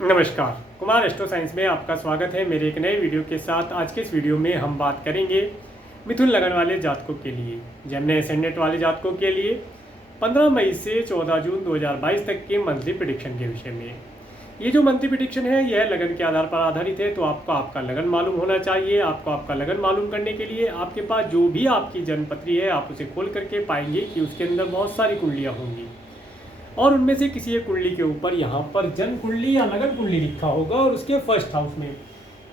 नमस्कार, Kumar astro science में आपका स्वागत है मेरे एक नए वीडियो के साथ। आज के इस वीडियो में हम बात करेंगे मिथुन लगन वाले जातकों के लिए, जेमिनी एसेंडेंट वाले जातकों के लिए 15 मई से 14 जून 2022 तक के मंथली प्रेडिक्शन के विषय में। ये जो मंथली प्रेडिक्शन है यह लगन के आधार पर आधारित है, तो आपको आपका लगन मालूम होना चाहिए। आपको आपका लगन मालूम करने के लिए आपके पास जो भी आपकी जन्मपत्री है आप उसे खोल करके पाएंगे कि उसके अंदर बहुत सारी कुंडलियाँ होंगी और उनमें से किसी एक कुंडली के ऊपर यहाँ पर जन्म कुंडली या लगन कुंडली लिखा होगा और उसके फर्स्ट हाउस में,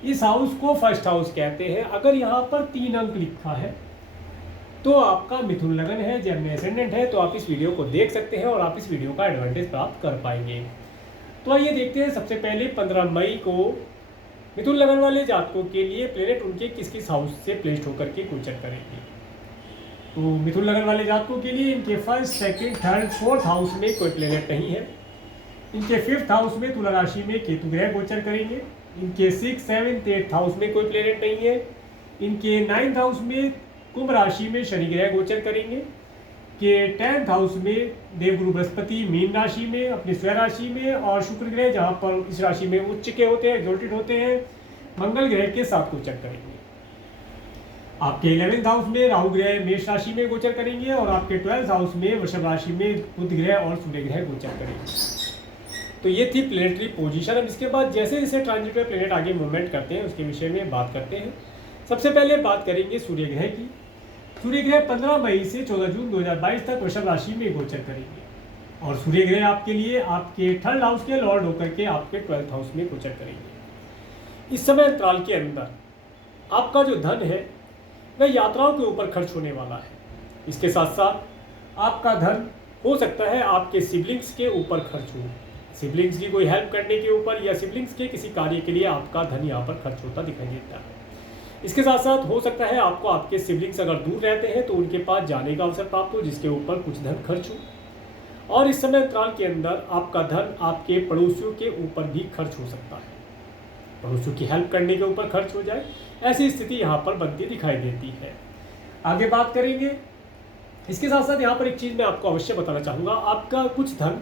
इस हाउस को फर्स्ट हाउस कहते हैं। अगर यहाँ पर 3 अंक लिखा है तो आपका मिथुन लगन है, जेमिनी एसेंडेंट है। तो आप इस वीडियो को देख सकते हैं और आप इस वीडियो का एडवांटेज प्राप्त कर पाएंगे। तो आइए देखते हैं सबसे पहले 15 मई को मिथुन लगन वाले जातकों के लिए प्लेनेट उनके किस किस हाउस से प्लेस्ड होकर के गोचर करेंगे। तो मिथुन लगन वाले जातकों के लिए इनके first, second, third, fourth house में कोई प्लेनेट नहीं है। इनके फिफ्थ हाउस में तुला राशि में केतु ग्रह गोचर करेंगे। इनके 6, 7, 8 हाउस में कोई प्लेनेट नहीं है। इनके 9th हाउस में कुंभ राशि में शनि ग्रह गोचर करेंगे। के 10th हाउस में देवगुरु बृहस्पति मीन राशि में अपनी स्वयं राशि में, और शुक्र ग्रह जहाँ पर इस राशि में उच्च के होते हैं, एक्सॉल्टेड होते हैं, मंगल ग्रह के साथ गोचर करेंगे। आपके 11th हाउस में राहु ग्रह मेष राशि में गोचर करेंगे और आपके 12th हाउस में वृषभ राशि में बुध ग्रह और सूर्य ग्रह गोचर करेंगे। तो ये थी प्लेनेटरी पोजीशन। अब इसके बाद जैसे जैसे ट्रांजिट में प्लेनेट आगे मूवमेंट करते हैं उसके विषय में बात करते हैं। सबसे पहले बात करेंगे सूर्य ग्रह की। सूर्य ग्रह 15 मई से 14 जून 2022 तक वृषभ राशि में गोचर करेंगे और सूर्य ग्रह आपके लिए आपके 3rd हाउस के लॉर्ड होकर के आपके 12th हाउस में गोचर करेंगे। इस समय अंतराल के अंदर आपका जो धन है वह यात्राओं के ऊपर खर्च होने वाला है। इसके साथ साथ आपका धन हो सकता है आपके सिबलिंग्स के ऊपर खर्च हो, सिबलिंग्स की कोई हेल्प करने के ऊपर या सिबलिंग्स के किसी कार्य के लिए आपका धन यहाँ पर खर्च होता दिखाई देता है। इसके साथ साथ हो सकता है आपको आपके सिबलिंग्स अगर दूर रहते हैं तो उनके पास जाने का अवसर प्राप्त हो जिसके ऊपर कुछ धन खर्च हो। और इस समय अंतराल के अंदर आपका धन आपके पड़ोसियों के ऊपर भी खर्च हो सकता है, पड़ोसियों की हेल्प करने के ऊपर खर्च हो जाए, ऐसी स्थिति यहाँ पर बनती दिखाई देती है। आगे बात करेंगे। इसके साथ साथ यहाँ पर एक चीज़ मैं आपको अवश्य बताना चाहूँगा, आपका कुछ धन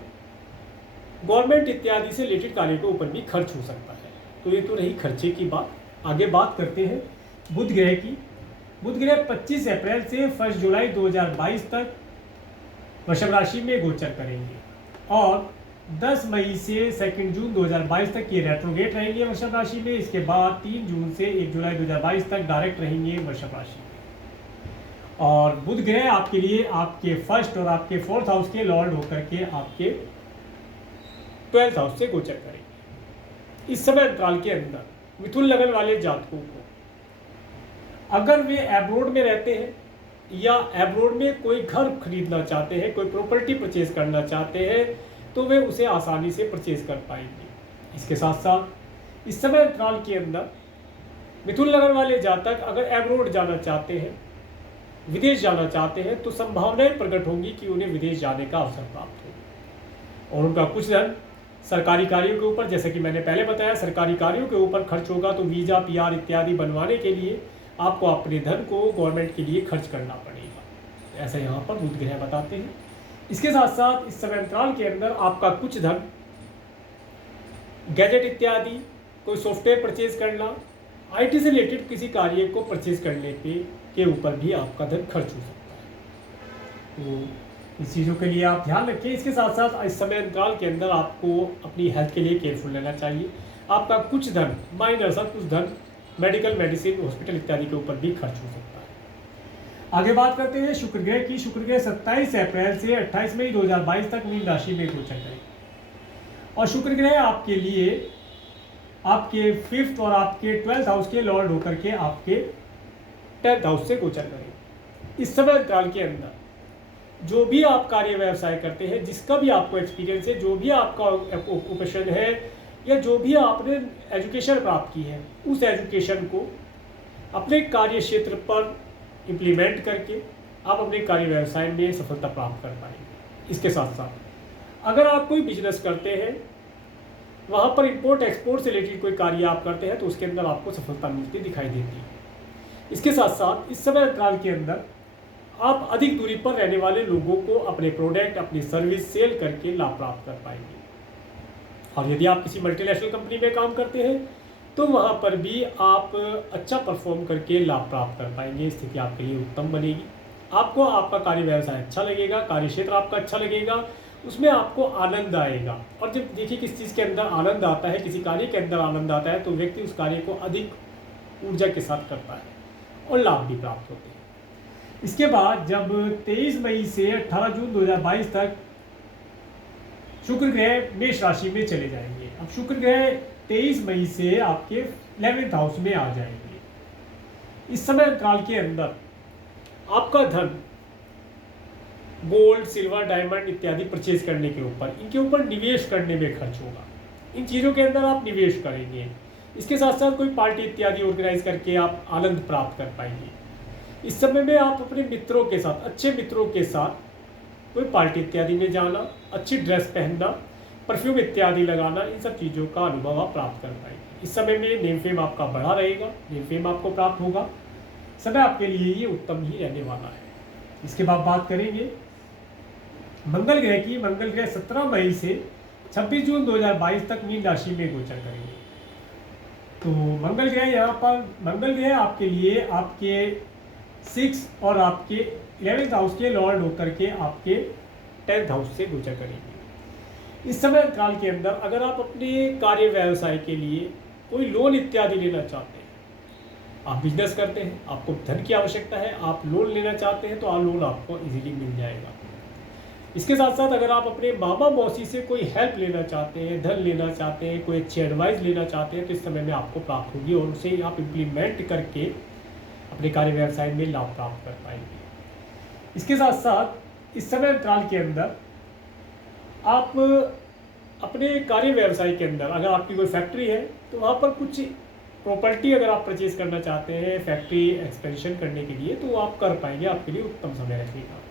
गवर्नमेंट इत्यादि से रिलेटेड कार्य के ऊपर भी खर्च हो सकता है। तो ये तो रही खर्चे की बात। आगे बात करते हैं बुध ग्रह की। बुध ग्रह 25 अप्रैल से 1 जुलाई 2022 तक वृषभ राशि में गोचर करेंगे और 10 मई से 2 जून 2022 तक ये रेट्रोगेट रहेंगे वृषभ राशि में। इसके बाद 3 जून से 1 जुलाई 2022 तक डायरेक्ट रहेंगे वृषभ राशि में। और बुध ग्रह आपके लिए आपके फर्स्ट और आपके 4th हाउस के लॉर्ड होकर के आपके 12th हाउस से गोचर करेंगे। इस समय अंतराल के अंदर मिथुन लगन वाले जातकों को अगर वे एब्रोड में रहते हैं या एब्रोड में कोई घर खरीदना चाहते हैं, कोई प्रॉपर्टी परचेज करना चाहते हैं, तो वे उसे आसानी से परचेज कर पाएंगे। इसके साथ साथ इस समय अंतराल के अंदर मिथुन लगन वाले जातक अगर एब्रोड जाना चाहते हैं, विदेश जाना चाहते हैं, तो संभावनाएं प्रकट होंगी कि उन्हें विदेश जाने का अवसर प्राप्त हो और उनका कुछ धन सरकारी कार्यों के ऊपर, जैसे कि मैंने पहले बताया, सरकारी कार्यों के ऊपर खर्च होगा। तो वीज़ा, PR इत्यादि बनवाने के लिए आपको अपने धन को गवर्नमेंट के लिए खर्च करना पड़ेगा, ऐसा यहाँ पर बुध ग्रह बताते हैं। इसके साथ साथ इस समय अंतराल के अंदर आपका कुछ धन गैजेट इत्यादि, कोई सॉफ्टवेयर परचेज करना, IT से रिलेटेड किसी कार्य को परचेज करने के ऊपर भी आपका धन खर्च हो सकता है। तो इस चीज़ों के लिए आप ध्यान रखें। इसके साथ साथ इस समय अंतराल के अंदर आपको अपनी हेल्थ के लिए केयरफुल रहना चाहिए। आपका कुछ धन, माइनर सा कुछ धन मेडिकल, मेडिसिन, हॉस्पिटल इत्यादि के ऊपर भी खर्च हो सकता है। आगे बात करते हैं शुक्र ग्रह की। शुक्र ग्रह 27 अप्रैल से 28 मई 2022 तक मीन राशि में गोचर करेंगे और शुक्र ग्रह आपके लिए आपके 5th और आपके 12th हाउस के लॉर्ड होकर के आपके 10th हाउस से गोचर करेंगे। इस समय काल के अंदर जो भी आप कार्य व्यवसाय करते हैं, जिसका भी आपको एक्सपीरियंस है, जो भी आपका ऑक्यूपेशन है या जो भी आपने एजुकेशन प्राप्त की है, उस एजुकेशन को अपने कार्य क्षेत्र पर इम्प्लीमेंट करके आप अपने कार्य व्यवसाय में सफलता प्राप्त कर पाएंगे। इसके साथ साथ अगर आप कोई बिजनेस करते हैं, वहाँ पर इंपोर्ट एक्सपोर्ट से रिलेटेड कोई कार्य आप करते हैं, तो उसके अंदर आपको सफलता मिलती दिखाई देती है। इसके साथ साथ इस समय अंतराल के अंदर आप अधिक दूरी पर रहने वाले लोगों को अपने प्रोडक्ट, अपनी सर्विस सेल करके लाभ प्राप्त कर पाएंगे। और यदि आप किसी मल्टीनेशनल कंपनी में काम करते हैं तो वहाँ पर भी आप अच्छा परफॉर्म करके लाभ प्राप्त कर पाएंगे, स्थिति आपके लिए उत्तम बनेगी। आपको आपका कार्य व्यवसाय अच्छा लगेगा, कार्य क्षेत्र आपका अच्छा लगेगा, उसमें आपको आनंद आएगा। और जब देखिए किस चीज़ के अंदर आनंद आता है, किसी कार्य के अंदर आनंद आता है, तो व्यक्ति उस कार्य को अधिक ऊर्जा के साथ करता है और लाभ भी प्राप्त होते हैं। इसके बाद जब 23 मई से 18 जून 2022 तक शुक्र ग्रह मेष राशि में चले जाएंगे। अब शुक्र ग्रह 23 मई से आपके 11th हाउस में आ जाएंगे। इस समय काल के अंदर आपका धन गोल्ड, सिल्वर, डायमंड इत्यादि परचेज करने के ऊपर, इनके ऊपर निवेश करने में खर्च होगा। इन चीज़ों के अंदर आप निवेश करेंगे। इसके साथ साथ कोई पार्टी इत्यादि ऑर्गेनाइज करके आप आनंद प्राप्त कर पाएंगे। इस समय में आप अपने मित्रों के साथ, अच्छे मित्रों के साथ कोई पार्टी इत्यादि में जाना, अच्छी ड्रेस पहनना, परफ्यूम इत्यादि लगाना, इन सब चीज़ों का अनुभव आप प्राप्त कर पाएंगे। इस समय में नेम फेम आपका बढ़ा रहेगा, नेम फेम आपको प्राप्त होगा। समय आपके लिए ये उत्तम ही रहने वाला है। इसके बाद बात करेंगे मंगल ग्रह की। मंगल ग्रह 17 मई से 26 जून 2022 तक मीन राशि में गोचर करेंगे। तो मंगल ग्रह यहाँ पर, मंगल ग्रह आपके लिए आपके 6 और आपके 11th हाउस के लॉर्ड होकर के आपके 10th हाउस से गोचर करेंगे। इस समय काल के अंदर अगर आप अपने कार्य व्यवसाय के लिए कोई लोन इत्यादि लेना चाहते हैं, आप बिजनेस करते हैं, आपको धन की आवश्यकता है, आप लोन लेना चाहते हैं, तो आप लोन आपको इजीली मिल जाएगा। इसके साथ साथ अगर आप अपने मामा मौसी से कोई हेल्प लेना चाहते हैं, धन लेना चाहते हैं, कोई अच्छी एडवाइस लेना चाहते हैं, तो इस समय में आपको प्राप्त होगी और उसे आप इम्प्लीमेंट करके अपने कार्य व्यवसाय में लाभ प्राप्त कर पाएंगे। इसके साथ साथ इस समय अंतराल के अंदर आप अपने कार्य व्यवसाय के अंदर, अगर आपकी कोई फैक्ट्री है तो वहाँ पर कुछ प्रॉपर्टी अगर आप परचेज करना चाहते हैं फैक्ट्री एक्सपेंशन करने के लिए, तो वो आप कर पाएंगे, आपके लिए उत्तम समय रहेगा।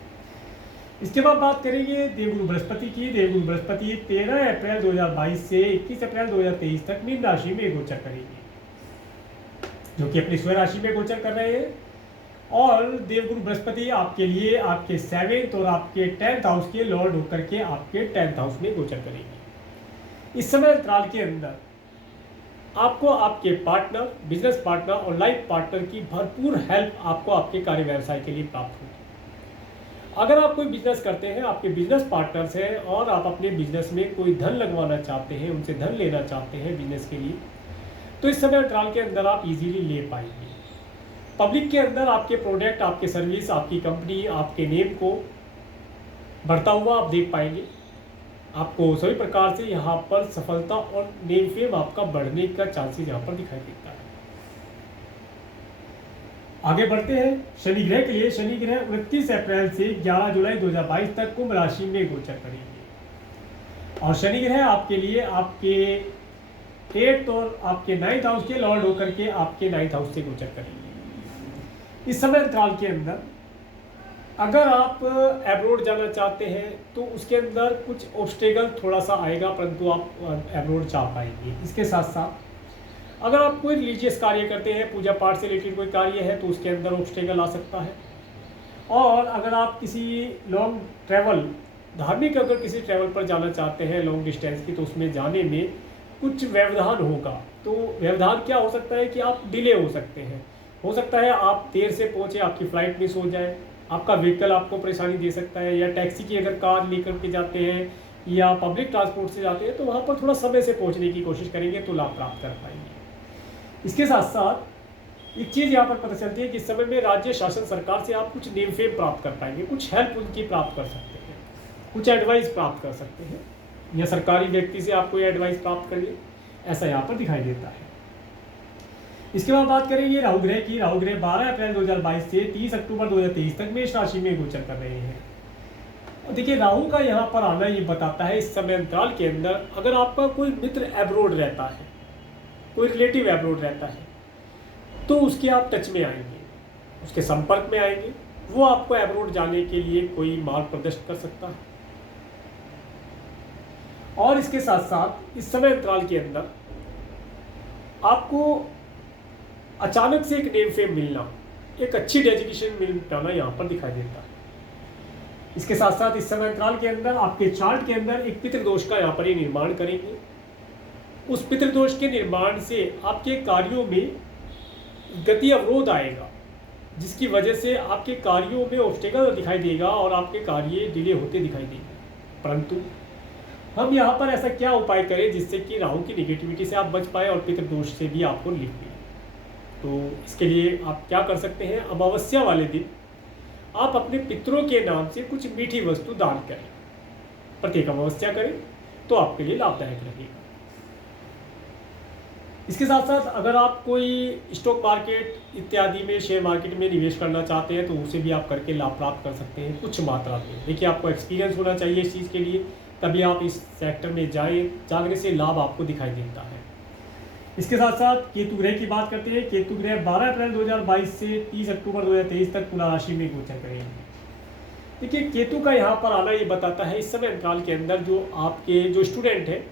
इसके बाद बात करेंगे देवगुरु बृहस्पति की। देवगुरु बृहस्पति 13 अप्रैल 2022 से 21 अप्रैल 2023 तक मीन राशि में गोचर करेंगे, जो कि अपनी स्वयं राशि में गोचर कर रहे हैं। और देवगुरु बृहस्पति आपके लिए आपके 7th और आपके 10th हाउस के लॉर्ड होकर के आपके 10th हाउस में गोचर करेंगे। इस समय अंतराल के अंदर आपको आपके पार्टनर, बिजनेस पार्टनर और लाइफ पार्टनर की भरपूर हेल्प आपको आपके कार्य व्यवसाय के लिए प्राप्त होगी। अगर आप कोई बिजनेस करते हैं, आपके बिजनेस पार्टनर्स हैं और आप अपने बिजनेस में कोई धन लगवाना चाहते हैं, उनसे धन लेना चाहते हैं बिजनेस के लिए, तो इस समय अंतराल के अंदर आप इजीली ले पाएंगे। पब्लिक के अंदर आपके प्रोडक्ट, आपके सर्विस, आपकी कंपनी, आपके नेम को बढ़ता हुआ आप देख पाएंगे। आपको सभी प्रकार से यहाँ पर सफलता और नेम फेम आपका बढ़ने का चांसेस यहाँ पर दिखाई देता है। आगे बढ़ते हैं शनि ग्रह के लिए। शनि ग्रह 29 अप्रैल से 11 जुलाई 2022 तक कुंभ राशि में गोचर करेंगे। और शनि ग्रह आपके लिए आपके 8th और आपके 9th हाउस के लॉर्ड होकर के आपके 9th हाउस से गोचर करेंगे। इस समय अंतराल के अंदर अगर आप एब्रोड जाना चाहते हैं तो उसके अंदर कुछ ऑब्स्टेकल थोड़ा सा आएगा, परंतु आप एब्रोड जा पाएंगे। इसके साथ साथ अगर आप कोई रिलीजियस कार्य करते हैं, पूजा पाठ से रिलेटेड कोई कार्य है, तो उसके अंदर ऑब्स्टेकल आ सकता है। और अगर आप किसी लॉन्ग ट्रैवल, धार्मिक अगर किसी ट्रैवल पर जाना चाहते हैं लॉन्ग डिस्टेंस की, तो उसमें जाने में कुछ व्यवधान होगा। तो व्यवधान क्या हो सकता है कि आप डिले हो सकते हैं, हो सकता है आप देर से पहुँचे, आपकी फ़्लाइट मिस हो जाए, आपका व्हीकल आपको परेशानी दे सकता है, या टैक्सी की अगर कार लेकर के जाते हैं या पब्लिक ट्रांसपोर्ट से जाते हैं तो वहाँ पर थोड़ा समय से पहुँचने की कोशिश करेंगे तो लाभ प्राप्त कर पाएंगे। इसके साथ साथ एक चीज़ यहाँ पर पता चलती है कि इस समय में राज्य शासन सरकार से आप कुछ नेम फेम प्राप्त कर पाएंगे, कुछ हेल्प उनकी प्राप्त कर सकते हैं, कुछ एडवाइस प्राप्त कर सकते हैं, या सरकारी व्यक्ति से आप कोई एडवाइस प्राप्त करिए, ऐसा यहाँ पर दिखाई देता है। इसके बाद बात करेंगे राहु ग्रह की। राहु ग्रह 12 अप्रैल 2022 से 30 अक्टूबर 2023 तक मेष राशि में गोचर कर रहे हैं। और देखिए राहु का यहाँ पर आना ये बताता है इस समय अंतराल के अंदर अगर आपका कोई मित्र एब्रोड रहता है, कोई रिलेटिव एब्रोड रहता है, तो उसके आप टच में आएंगे, उसके संपर्क में आएंगे, वो आपको एब्रोड जाने के लिए कोई मार्ग प्रदर्शित कर सकता है। और इसके साथ साथ इस समय अंतराल के अंदर आपको अचानक से एक नेम फेम मिलना, एक अच्छी डेजिग्नेशन मिल पाना यहाँ पर दिखाई देता है। इसके साथ साथ इस समय अंतराल के अंदर आपके चार्ट के अंदर एक पितृदोष का यहाँ पर ये निर्माण करेंगे, उस पितृदोष के निर्माण से आपके कार्यों में गति अवरोध आएगा, जिसकी वजह से आपके कार्यों में ऑब्स्टेकल दिखाई देगा और आपके कार्य डिले होते दिखाई देंगे। परंतु हम यहाँ पर ऐसा क्या उपाय करें जिससे कि राहु की निगेटिविटी से आप बच पाए और पितृदोष से भी आपको लिख मिले। तो इसके लिए आप क्या कर सकते हैं, अमावस्या वाले दिन आप अपने पितरों के नाम से कुछ मीठी वस्तु दान करें, प्रत्येक अमावस्या करें तो आपके लिए लाभदायक रहेगा। इसके साथ साथ अगर आप कोई स्टॉक मार्केट इत्यादि में, शेयर मार्केट में निवेश करना चाहते हैं तो उसे भी आप करके लाभ प्राप्त कर सकते हैं कुछ मात्रा में। देखिए, आपको एक्सपीरियंस होना चाहिए इस चीज़ के लिए, तभी आप इस सेक्टर में जाने से लाभ आपको दिखाई देता है। इसके साथ साथ केतु ग्रह की बात करते हैं। केतु ग्रह 12 अप्रैल 2022 से 30 अक्टूबर 2023 तक तुला राशि में गोचर करेंगे। देखिए, केतु का यहाँ पर आना ये बताता है इस समय अंतराल के अंदर जो आपके जो स्टूडेंट हैं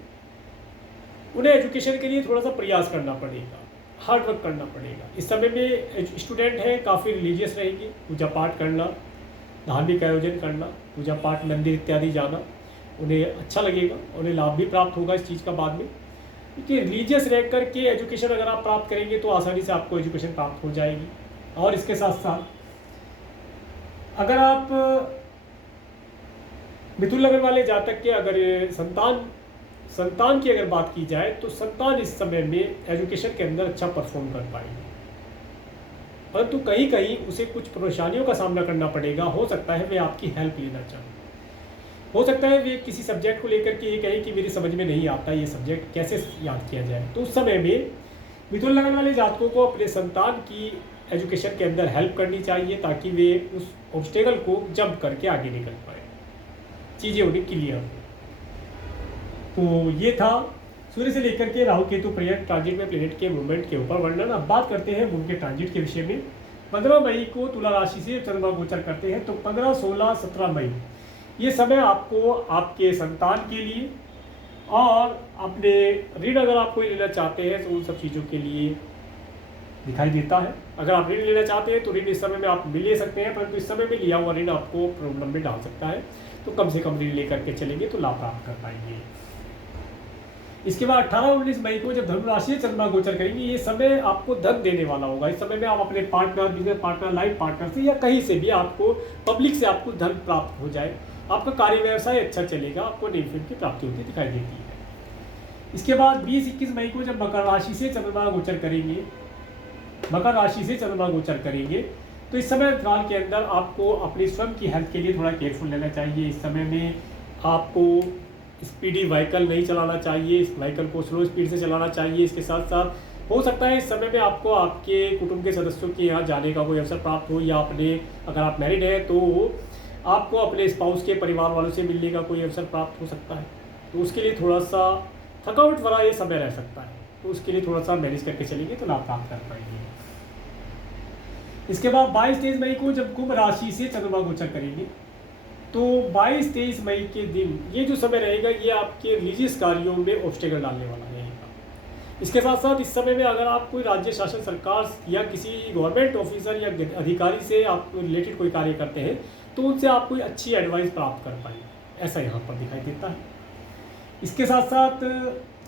उन्हें एजुकेशन के लिए थोड़ा सा प्रयास करना पड़ेगा, हार्ड वर्क करना पड़ेगा। इस समय में स्टूडेंट हैं काफ़ी रिलीजियस रहेंगे, पूजा पाठ करना, धार्मिक आयोजन करना, पूजा पाठ, मंदिर इत्यादि जाना उन्हें अच्छा लगेगा, उन्हें लाभ भी प्राप्त होगा इस चीज़ का बाद में। क्योंकि रिलीजियस रह करके एजुकेशन अगर आप प्राप्त करेंगे तो आसानी से आपको एजुकेशन प्राप्त हो जाएगी। और इसके साथ साथ अगर आप मिथुन लग्न वाले जातक के अगर संतान की अगर बात की जाए तो संतान इस समय में एजुकेशन के अंदर अच्छा परफॉर्म कर पाएंगे, परंतु कहीं कहीं उसे कुछ परेशानियों का सामना करना पड़ेगा। हो सकता है वे आपकी हेल्प लेना चाहें, हो सकता है वे किसी सब्जेक्ट को लेकर के ये कहें कि मेरी समझ में नहीं आता ये सब्जेक्ट कैसे याद किया जाए। तो उस समय में मिथुन लग्न वाले जातकों को अपने संतान की एजुकेशन के अंदर हेल्प करनी चाहिए ताकि वे उस ऑब्स्टेकल को जंप करके आगे निकल पाए, चीज़ें उन्हें क्लियर हो। तो ये था सूर्य से लेकर के राहु केतु प्रेयर ट्रांजिट में प्लेनेट के मूवमेंट के ऊपर वर्णन। अब बात करते हैं उनके ट्रांजिट के विषय में। 15 मई को तुला राशि से चंद्रमा गोचर करते हैं, तो 15, 16, 17 मई ये समय आपको आपके संतान के लिए और अपने ऋण अगर आप कोई लेना चाहते हैं तो उन सब चीज़ों के लिए दिखाई देता है। अगर आप ऋण लेना चाहते हैं तो ऋण इस समय में आप ले सकते हैं, परंतु इस समय में लिया हुआ ऋण आपको प्रॉब्लम में डाल सकता है, तो कम से कम ऋण लेकर के चलेंगे तो लाभ प्राप्त कर पाएंगे। इसके बाद 18-19 मई को जब धनु राशि चंद्रमा गोचर करेंगे, ये समय आपको धन देने वाला होगा। इस समय में आप अपने partner, business partner, life partner से या कहीं से भी आपको पब्लिक से आपको धन प्राप्त हो जाए, आपका कार्य व्यवसाय अच्छा चलेगा, आपको नई फिल्म की प्राप्ति होती दिखाई देती है। इसके बाद 20-21 मई को जब मकर राशि से चंद्रमा गोचर करेंगे, मकर राशि से चंद्रमा गोचर करेंगे, तो इस समय अंतराल के अंदर आपको अपनी स्वयं की हेल्थ के लिए थोड़ा केयरफुल रहना चाहिए। इस समय में आपको स्पीडी व्हीकल नहीं चलाना चाहिए, इस व्हीकल को स्लो स्पीड से चलाना चाहिए। इसके साथ साथ हो सकता है इस समय में आपको आपके कुटुंब के सदस्यों के यहाँ जाने का कोई अवसर प्राप्त हो, या अपने अगर आप मैरिड हैं तो आपको अपने स्पाउस के परिवार वालों से मिलने का कोई अवसर प्राप्त हो सकता है, तो उसके लिए थोड़ा सा थकावट वाला ये समय रह सकता है, तो उसके लिए थोड़ा सा मैनेज करके चलेंगे तो लाभ प्राप्त कर पाएंगे। इसके बाद 22-23 मई को जब कुंभ राशि से चंद्रमा गोचर करेंगे, तो 22-23 मई के दिन ये जो समय रहेगा ये आपके रिलीजियस कार्यों में ऑब्स्टेकल डालने वाला रहेगा। इसके साथ साथ इस समय में अगर आप कोई राज्य शासन सरकार या किसी गवर्नमेंट ऑफिसर या अधिकारी से आप रिलेटेड कोई कार्य करते हैं तो उनसे आप कोई अच्छी एडवाइस प्राप्त कर पाएंगे, ऐसा यहाँ पर दिखाई देता है। इसके साथ साथ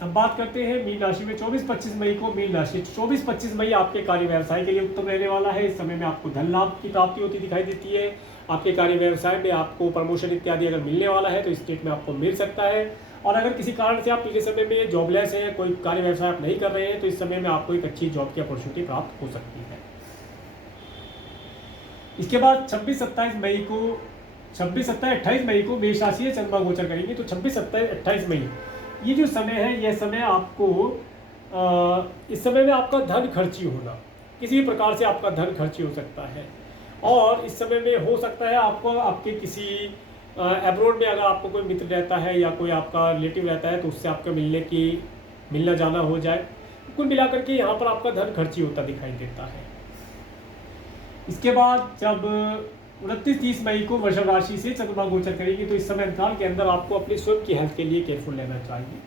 अब बात करते हैं मीन राशि में। 24-25 मई को मीन राशि, 24-25 मई आपके कार्य व्यवसाय के लिए उत्तम रहने वाला है। इस समय में आपको धन लाभ की प्राप्ति होती दिखाई देती है। आपके कार्य व्यवसाय में आपको प्रमोशन इत्यादि अगर मिलने वाला है तो इस स्टेट में आपको मिल सकता है। और अगर किसी कारण से आप पिछले समय में जॉबलेस हैं, कोई कार्य व्यवसाय आप नहीं कर रहे हैं, तो इस समय में आपको एक अच्छी जॉब की अपॉर्चुनिटी प्राप्त हो सकती है। इसके बाद 26-27 मई को 28 मई को मेष राशि से चंद्रमा गोचर करेंगे, तो 26-27-28 मई ये जो समय है, यह समय आपको इस समय में आपका धन खर्ची होना, किसी भी प्रकार से आपका धन खर्ची हो सकता है। और इस समय में हो सकता है आपको आपके किसी एब्रोड में अगर आपको कोई मित्र रहता है या कोई आपका रिलेटिव रहता है तो उससे आपका मिलना जाना हो जाए। कुल मिलाकर के यहाँ पर आपका धन खर्ची होता दिखाई देता है। इसके बाद जब 29-30 मई को वृषभ राशि से चंद्रमा गोचर करेंगे, तो इस समय अंतराल के अंदर आपको अपनी स्वयं की हेल्थ के लिए केयरफुल रहना चाहिए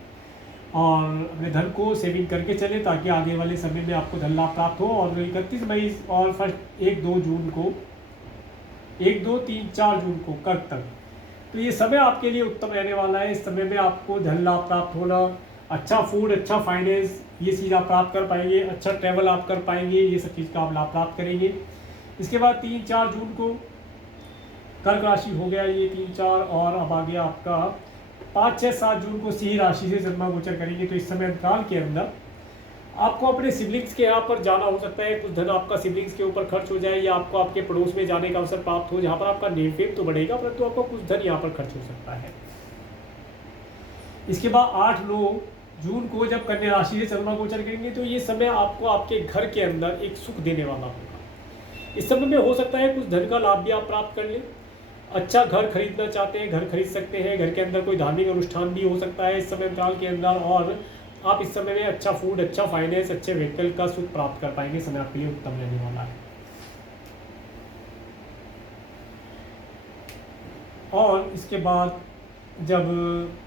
और अपने धन को सेविंग करके चले ताकि आगे वाले समय में आपको धन लाभ प्राप्त हो। और 31 मई और फर्स्ट 1-2 जून को 1, 2, 3, 4 जून को कर्क तक, तो ये समय आपके लिए उत्तम रहने वाला है। इस समय में आपको धन लाभ प्राप्त होना, अच्छा फूड, अच्छा फाइनेंस, ये चीज़ आप प्राप्त कर पाएंगे। अच्छा ट्रैवल आप कर पाएंगे, ये सब चीज़ का आप लाभ प्राप्त करेंगे। इसके बाद 3-4 जून को कर्क राशि हो गया ये 3-4, और अब आ गया आपका 5-6-7 जून को सिंह राशि से जन्मा गोचर करेंगे। तो इस समय अंतराल के अंदर आपको अपने सिबलिंग्स के यहाँ पर जाना हो सकता है, कुछ धन आपका सिबलिंग्स के ऊपर खर्च हो जाए, या आपको आपके पड़ोस में जाने का अवसर प्राप्त हो, जहाँ पर आपका नेम फेम तो बढ़ेगा परंतु आपको कुछ धन यहाँ पर खर्च हो सकता है। इसके बाद 8-9 जून को जब कन्या राशि से चंद्रमा गोचर करेंगे तो ये समय आपको आपके घर के अंदर एक सुख देने वाला होगा। इस समय में हो सकता है कुछ धन का लाभ भी आप प्राप्त कर लें। अच्छा घर खरीदना चाहते हैं, घर खरीद सकते हैं। घर के अंदर कोई धार्मिक अनुष्ठान भी हो सकता है इस समय अंतराल के अंदर, और आप इस समय में अच्छा फूड, अच्छा फाइनेंस, अच्छे व्हीकल का सुख प्राप्त कर पाएंगे। समय आपके लिए उत्तम रहने वाला है। और इसके बाद जब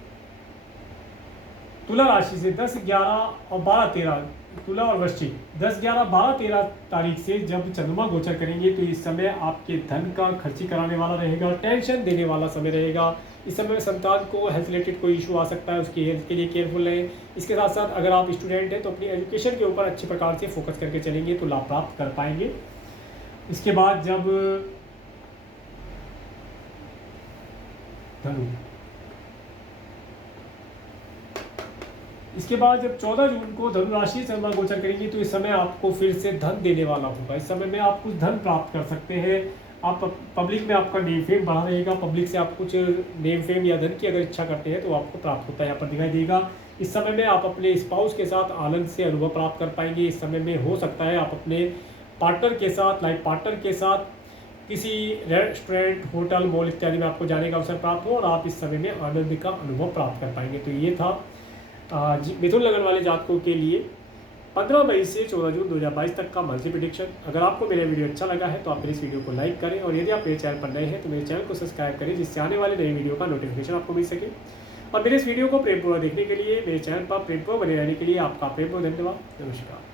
तुला राशि से 10-11 और 12-13, तुला और वृश्चिक 10-11-12-13 तारीख से जब चंद्रमा गोचर करेंगे तो इस समय आपके धन का खर्ची कराने वाला रहेगा, टेंशन देने वाला समय रहेगा। इस समय में संतान को हेल्थ रिलेटेड कोई इशू आ सकता है, उसकी हेल्थ के लिए केयरफुल रहें। इसके साथ साथ अगर आप स्टूडेंट हैं तो अपनी एजुकेशन के ऊपर अच्छे प्रकार से फोकस करके चलेंगे तो लाभ प्राप्त कर पाएंगे। इसके बाद जब धनु, इसके बाद जब 14 जून को धनु राशि से चंद्रमा गोचर करेंगे तो इस समय आपको फिर से धन देने वाला होगा। इस समय में आप कुछ धन प्राप्त कर सकते हैं। आप पब्लिक में आपका नेम फेम बढ़ा रहेगा, पब्लिक से आप कुछ नेम फेम या धन की अगर इच्छा करते हैं तो आपको प्राप्त होता है, यहाँ पर दिखाई देगा। इस समय में आप अपने स्पाउस के साथ आनंद से अनुभव प्राप्त कर पाएंगे। इस समय में हो सकता है आप अपने पार्टनर के साथ, लाइफ पार्टनर के साथ किसी रेस्टोरेंट, होटल, मॉल इत्यादि में आपको जाने का अवसर प्राप्त हो और आप इस समय में आनंद का अनुभव प्राप्त कर पाएंगे। तो ये था मिथुन लगन वाले जातकों के लिए 15 मई से 14 जून 2022 तक का मंथली प्रेडिक्शन। अगर आपको मेरा वीडियो अच्छा लगा है तो आप मेरे इस वीडियो को लाइक करें, और यदि आप मेरे चैनल पर नए हैं तो मेरे चैनल को सब्सक्राइब करें, जिससे आने वाले नए वीडियो का नोटिफिकेशन आपको मिल सके। और मेरे इस वीडियो को प्रेमपूर्वक देखने के लिए, मेरे चैनल पर प्रेमपूर्वक बने रहने के लिए आपका प्रेमपूर्वक धन्यवाद। नमस्कार।